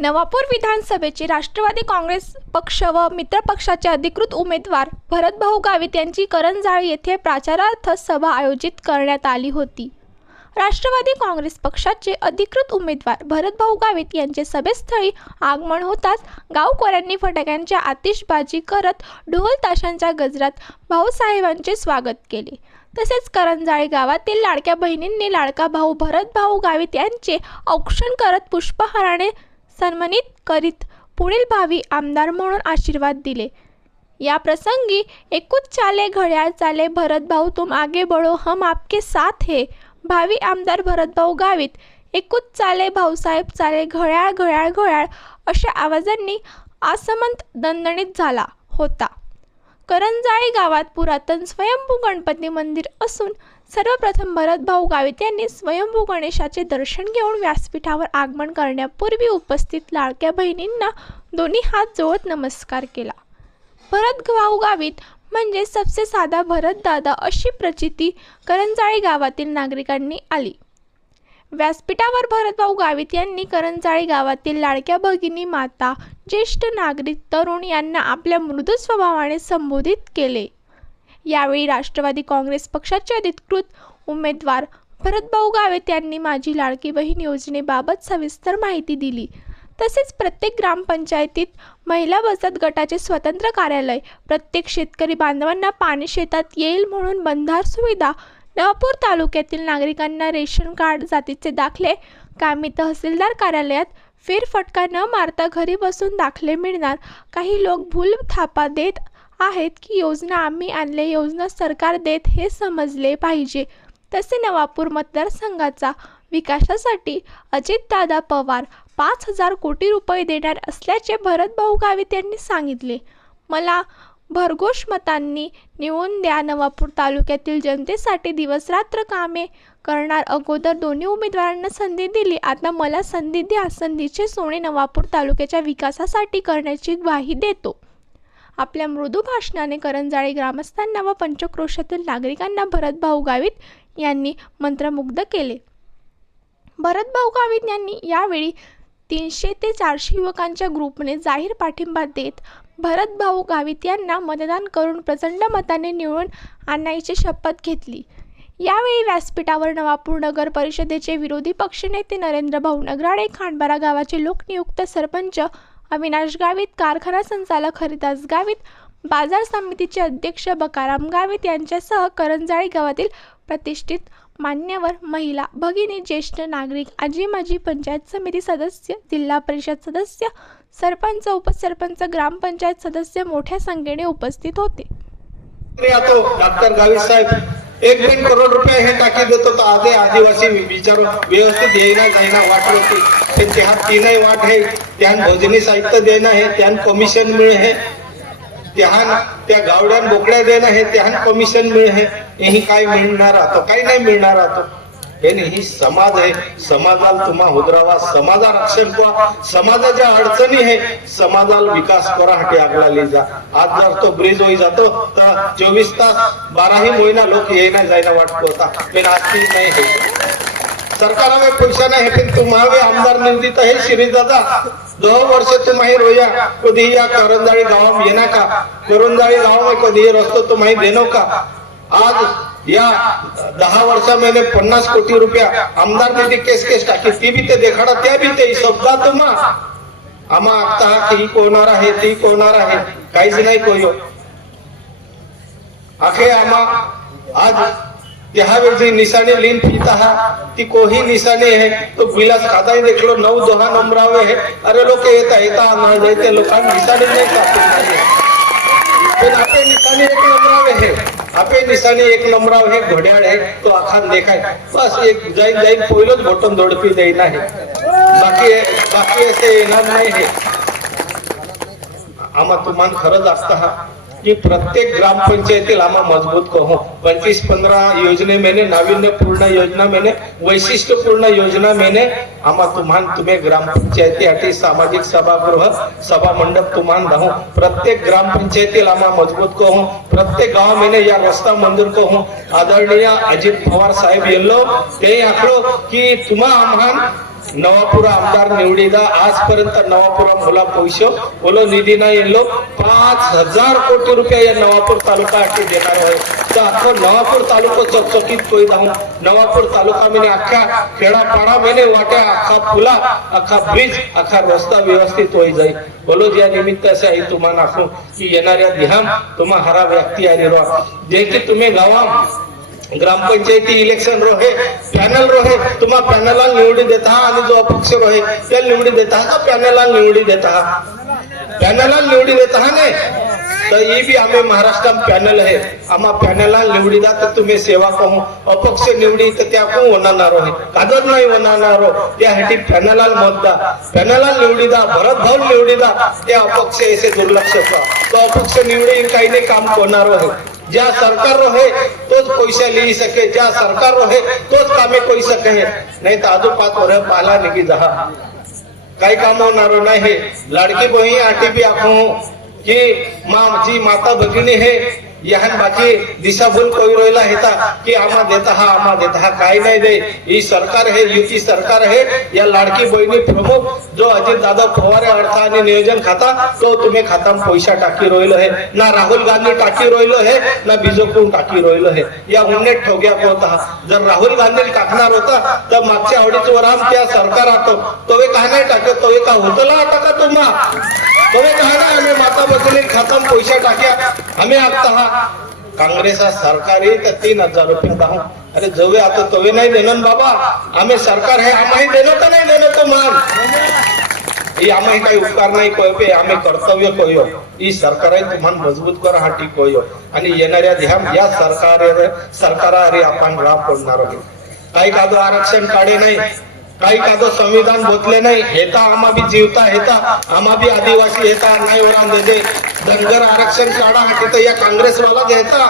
नवापूर विधानसभेचे राष्ट्रवादी काँग्रेस पक्ष व मित्रपक्षाचे अधिकृत उमेदवार भरतभाऊ गावित यांची करंजाळी येथे प्रचारार्थ सभा आयोजित करण्यात आली होती. राष्ट्रवादी काँग्रेस पक्षाचे अधिकृत उमेदवार भरतभाऊ गावित यांचे सभेस्थळी आगमन होताच गावकऱ्यांनी फटाक्यांच्या आतिषबाजी करत ढोल ताशांच्या गजरात भाऊसाहेबांचे स्वागत केले. तसेच करंजाळे गावातील लाडक्या बहिणींनी लाडका भाऊ भरतभाऊ गावित यांचे औक्षण करत पुष्पहाराने सन्मानित करीत पुढील भावी आमदार म्हणून आशीर्वाद दिले. या प्रसंगी एकूच चाले घड्याळ चाले भरतभाऊ तुम आगे बढ़ो हम आपके साथ हे. भावी आमदार भरतभाऊ गावित एकूच चाले भाऊसाहेब चाले घड्याळ घड्याळ घड्याळ अशा आवाजांनी आसमंत दणदणीत झाला होता. करंजाळी गावात पुरातन स्वयंभू गणपती मंदिर असून सर्वप्रथम भरतभाऊ गावित यांनी स्वयंभू गणेशाचे दर्शन घेऊन व्यासपीठावर आगमन करण्यापूर्वी उपस्थित लाडक्या बहिणींना दोन्ही हात जोडत नमस्कार केला. भरत भाऊ गावित म्हणजे सबसे साधा भरत दादा अशी प्रचिती करंजाळी गावातील नागरिकांनी आली. व्यासपीठावर भरतभाऊ गावित यांनी करंजाळी गावातील लाडक्या भगिनी माता ज्येष्ठ नागरिक तरुण यांना आपल्या मृदू स्वभावाने संबोधित केले. यावेळी राष्ट्रवादी काँग्रेस पक्षाचे अधिकृत उमेदवार भरतभाऊ गावित यांनी माझी लाडकी बहीण योजनेबाबत सविस्तर माहिती दिली. तसेच प्रत्येक ग्रामपंचायतीत महिला बचत गटाचे स्वतंत्र कार्यालय प्रत्येक शेतकरी बांधवांना पाणी शेतात येईल म्हणून बंधार सुविधा नवापूर तालुक्यातील नागरिकांना रेशन कार्ड जातीचे दाखले कामी तहसीलदार कार्यालयात फेरफटका न मारता घरी बसून दाखले मिळणार काही लोक भूल थापा देत आहेत की योजना आम्ही आणले योजना सरकार देत हे समजले पाहिजे. तसे नवापूर मतदारसंघाचा विकासासाठी अजितदादा पवार पाच हजार कोटी रुपये देणार असल्याचे भरतभाऊ गावित यांनी सांगितले. मला भरघोष मतांनी निवडून द्या नवापूर तालुक्यातील जनतेसाठी दिवसरात्र कामे करणार. अगोदर दोन्ही उमेदवारांना संधी दिली आता मला संधी द्या. संधीचे सोने नवापूर तालुक्याच्या विकासासाठी करण्याची ग्वाही देतो. आपल्या मृदू भाषणाने करंजाळी ग्रामस्थांना व पंचक्रोशातील नागरिकांना भरतभाऊ गावित यांनी मंत्रमुग्ध केले. भरतभाऊ गावित यांनी यावेळी तीनशे ते चारशे युवकांच्या ग्रुपने जाहीर पाठिंबा देत भरतभाऊ गावित यांना मतदान करून प्रचंड मताने निवडून आणायची शपथ घेतली. यावेळी व्यासपीठावर नवापूर नगर परिषदेचे विरोधी पक्षनेते नरेंद्र भाऊ नगराळे खांडबारा गावाचे लोकनियुक्त सरपंच अविनाश गावित कारखाना संचालक हरिदास गावित बाजार समितीचे अध्यक्ष बकाराम गावित यांच्यासह करंजाळी गावातील प्रतिष्ठित मान्यवर महिला भगिनी ज्येष्ठ नागरिक आजी माजी पंचायत समिती सदस्य जिल्हा परिषद सदस्य सरपंच उपसरपंच ग्रामपंचायत सदस्य मोठ्या संख्येने उपस्थित होते. डॉक्टर गावित साहेब एक दोन करोड रुपये हे टाकी देतो तर आधी आदिवासी विचार व्यवस्थित येईना जाईना वाट होती ते त्या तीनही वाट आहे. त्यान भोजनी साहित्य देणं आहे त्यान कमिशन मिळ हे त्याहान त्या गावड्यान बोकड्या देणं आहे त्याहान कमिशन मिळ हे काय मिळणार राहतो काही नाही मिळणार राहतो हे नाही, ही समाज आहे. समाजाला तुम्हा उदरावा. समाजा रक्षण करा. समाजाच्या अडचणी आहे समाजाला विकास करासाठी आगला जा आज जर तो ब्रिज होई जातो तर चोवीस तास बाराही महिना लोक येणं जायना वाटतो होता पण आज ती नाही होत सरकारावे पैसा नाही है पण तुम्हावे आमदार निवडीत आहे श्री दादा दह वर्ष तुम्ही रोया कधी या करंजाळी गावात येणार का? करंजाळी गावामध्ये कधी रस्तो तुम्ही देनो का? आज या दहा वर्षामध्ये पन्नास कोटी रुपया आमदार निधी केस केस टाकी ती बी ते देखाडा त्या बी ते शब्दा तुम्हा. आम्हा आता ती कोणार आहे ती कोणार आहे? काहीच नाही कोयो अखे आम्हा आज त्यावेळी जी निशाने लीन पीता हा ती कोही निशाने है तो बिलास खाता देखलो नऊ दोहा नंबरावे है अरे लोक येता येता न जाते लोकांना निशाने नाही कापून आपले निशाने एक नंबरावे है आपे निशाने एक नंबराव हे घड्याळ आहे तो आखान देखाय बस एक जाईन जाईन पहिलंच बटन दडपी देईन आहे बाकी बाकी असे येणार नाही हे. आम्हा तुम्हाला खरंच असता हा. की प्रत्येक ग्रामपंचायतील आम्हा मजबूत कहो पंचवीस पंधरा योजने मैंने नाविन्यपूर्ण योजना मैंने वैशिष्ट्यपूर्ण योजना मैंने आम्हा ग्राम तुम्ही ग्रामपंचायतीसाठी सामाजिक सभागृह सभा मंडप तुम्हाला धावू प्रत्येक ग्रामपंचायतील आम्हा मजबूत कहो प्रत्येक गाव मैंने या रस्ता मंजूर कहो आदरणीय अजित पवार साहेब येल्लो ते आखलो की तुम्हा आम्हाला नवापूर आमदार निवडीला आजपर्यंत नवापुरा मुला पैसे ओलो निधी नाही येलो पाच हजार कोटी रुपया या नवापूर तालुका देणार आहे. तर अख्खं नवापूर तालुका चकचकीत कोई जाऊन नवापूर तालुका म्हणजे अख्ख्या खेडापाडा मेने वाट्या अख्खा पुला अख्खा ब्रिज अख्खा रस्ता व्यवस्थित होई जाईल. बोलो ज्या निमित्त असे आहे तुम्हाला नाखू की येणाऱ्या दिहाम तुम्हा हरा व्यक्ती आणि रो जे की तुम्ही गावा ग्रामपंचायती इलेक्शन रोहे पॅनल रोहे तुम्हा पॅनलला निवडी देता आणि जो अपक्ष रोहे त्याला निवडी देता का पॅनलला निवडी देता? पॅनलला निवडी देता नाही? तर ही बी आम्ही महाराष्ट्रात पॅनल आहे. आम्हा पॅनलला निवडी दा तर तुम्ही सेवा पाहू. अपक्ष निवडी तर त्या कोण होणार आहे? कादर नाही होणार त्यासाठी पॅनलला मत द्या. पॅनलला निवडी दा भरत भाऊ निवडी दा ते अपक्ष असे दुर्लक्ष का तो अपक्ष निवडी काही नाही काम होणार आहे. ज्या सरकार रहे तोच पैसा लिही सके ज्या सरकार रहे तोच कामे कोई सके नाही तर आजू पाच वर्ष पाला निघी जहा। काही काम होणार नाही लाडकी बही आटीपी आखू की मा जी माता भगिनी है। यहन बाकी दिशाभूल कोई रोयला हेता की आम्हा देता हा आम्हा देता हा काय नाही दे ही सरकार हे युती सरकार हे या लाडकी बहिणी प्रमुख जो अजित दादा पवार अर्थ आणि नियोजन खाता तो तुम्ही खाता पैसा टाकी रोयलो हे. ना राहुल गांधी टाकी रोयलो हे ना बीजेपी टाकी रोयलो हे. या उन्नेट ठोग्या होता जर राहुल गांधी टाकणार होता तर मागच्या आवडीच वराम त्या सरकार आतो तो काय नाही टाकत? तो का होतला आता का तुम्हा तुम्ही काय ना आम्ही माता बसले खाताम पैसा टाक्या आम्ही आता हा काँग्रेस हा सरकार सरकारी तर तीन हजार रुपये दहा अरे जवे आता तवे नाही देणार बाबा। आम्ही सरकार आहे आम्ही देणं तर नाही देणं तो मान। ही आम्ही काही उपकार नाही कळपे आम्ही कर्तव्य कळयो ही सरकार आहे तुम्हाला मजबूत करा हा टी कळयो आणि येणाऱ्या ध्यान या सरकार सरकारारी आपण राम पडणार आहे काही कादो आरक्षण काढे नाही. काही कादो संविधान बोतले नाही हेता आम्हा बी जीवता हेता आम्हा बी आदिवासी हेता नाही ओराम देते धनगर आरक्षण शाळा हा तिथं या काँग्रेसवाला घेता